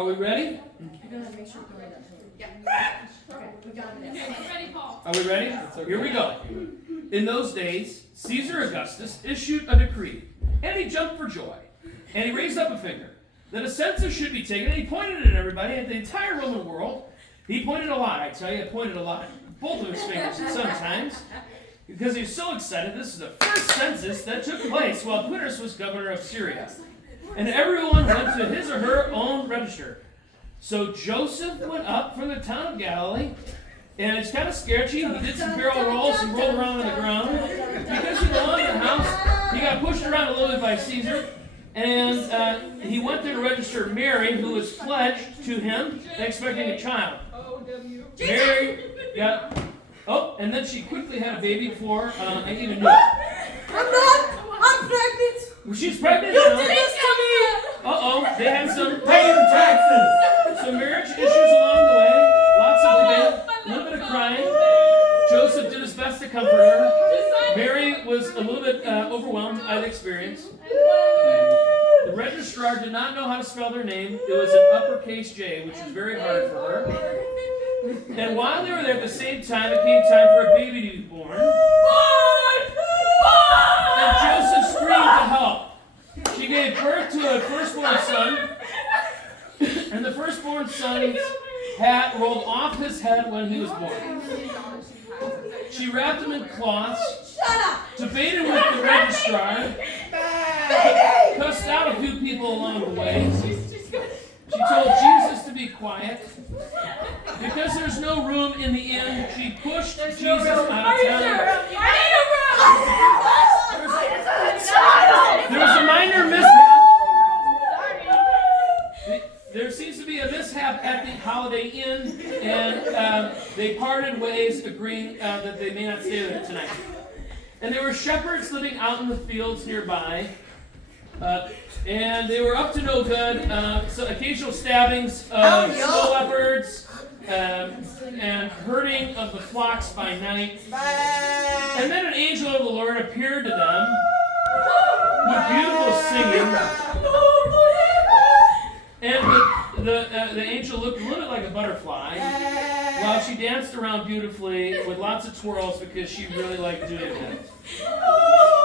Are we ready? You're gonna make sure Dory does it. Yeah. Okay, we got it. Ready, Paul? Are we ready? Here we go. In those days, Caesar Augustus issued a decree, and he jumped for joy. And he raised up a finger that a census should be taken, and he pointed at everybody, at the entire Roman world. He pointed a lot, I tell you, pointed a lot. Both of his fingers sometimes. Because he was so excited. This is the first census that took place while Quirinius was governor of Syria. And everyone went to his or her own register. So Joseph went up from the town of Galilee, and it's kind of sketchy. He did some barrel rolls and rolled around on the ground. Because he belonged to the house, he got pushed around a little bit by Caesar. And he went there to register Mary, who was pledged to him, expecting a child. Mary got... Oh, and then she quickly had a baby before I even knew it. I'm pregnant. She's pregnant You now. did this to me. Uh-oh, they had some... Pay the taxes. Some marriage issues along the way. Lots of debate. A little bit of crying. Joseph did his best to comfort her. Mary was a little bit overwhelmed by the experience. The registrar did not know how to spell their name. It was an uppercase J, which was very hard for her. And while they were there at the same time, it came time for a baby to be born. And Joseph screamed to help. She gave birth to a firstborn son. And the firstborn son's hat rolled off his head when he was born. She wrapped him in cloths, debated with the registrar, cussed out a few people along the way. She told Jesus to be quiet. Because there's no room in the inn, she pushed Jesus out of town. There was a minor mishap. There seems to be a mishap at the Holiday Inn, and they parted ways, agreeing that they may not stay there tonight. And there were shepherds living out in the fields nearby, and they were up to no good. So occasional stabbings of snow leopards, and herding of the flocks by night. And then an angel of the Lord appeared to them with beautiful singing. And the angel looked a little bit like a butterfly while she danced around beautifully with lots of twirls because she really liked doing it.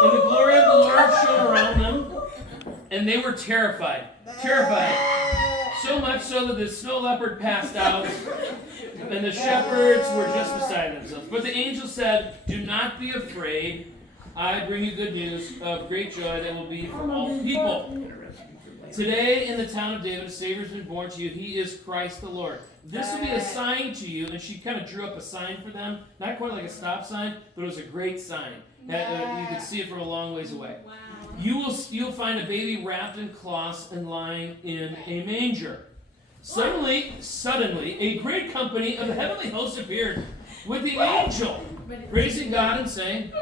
And the glory of the Lord shone around them, and they were terrified. So much so that the snow leopard passed out, and the shepherds were just beside themselves. But the angel said, "Do not be afraid. I bring you good news of great joy that will be for all people. Today in the town of David, a Savior has been born to you. He is Christ the Lord. This will be a sign to you." And she kind of drew up a sign for them. Not quite like a stop sign, but it was a great sign. You could see it from a long ways away. Wow. You'll find a baby wrapped in cloths and lying in a manger. Suddenly, a great company of the heavenly hosts appeared with the angel, praising God and saying,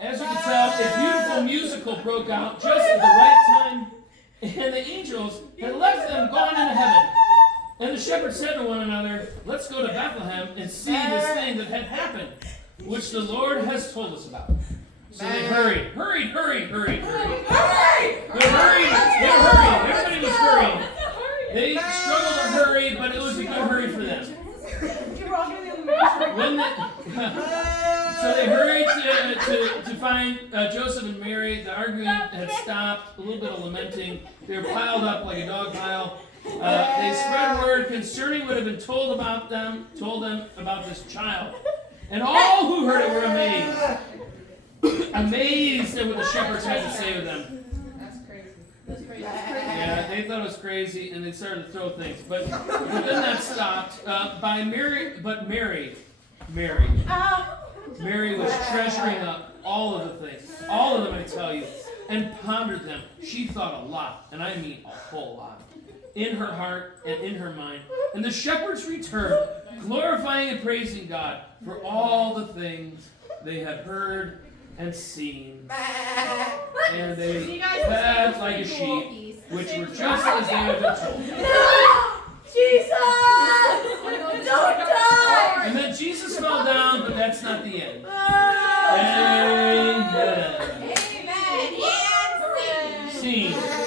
As you can tell, a beautiful musical broke out just at the right time, and the angels had left them, gone into heaven. And the shepherds said to one another, "Let's go to Bethlehem and see this thing that had happened, which the Lord has told us about." So they hurried. They hurried. Everybody was hurrying. They struggled to hurry, but it was a good hurry for them. So they hurried to find Joseph and Mary. The arguing had stopped, a little bit of lamenting. They were piled up like a dog pile. They spread word concerning what had been told them about this child. And all who heard it were amazed at what the shepherds had to say to them. That's crazy. Yeah, they thought it was crazy, and they started to throw things. But then that stopped. Mary was treasuring up all of the things, all of them, I tell you, and pondered them. She thought a lot, and I mean a whole lot, in her heart and in her mind. And the shepherds returned, glorifying and praising God for all the things they had heard and seen. And they fed like a sheep, which were just as they had been told. Jesus! Jesus fell down, but that's not the end. Ah. Amen. Amen. Yes. Scene.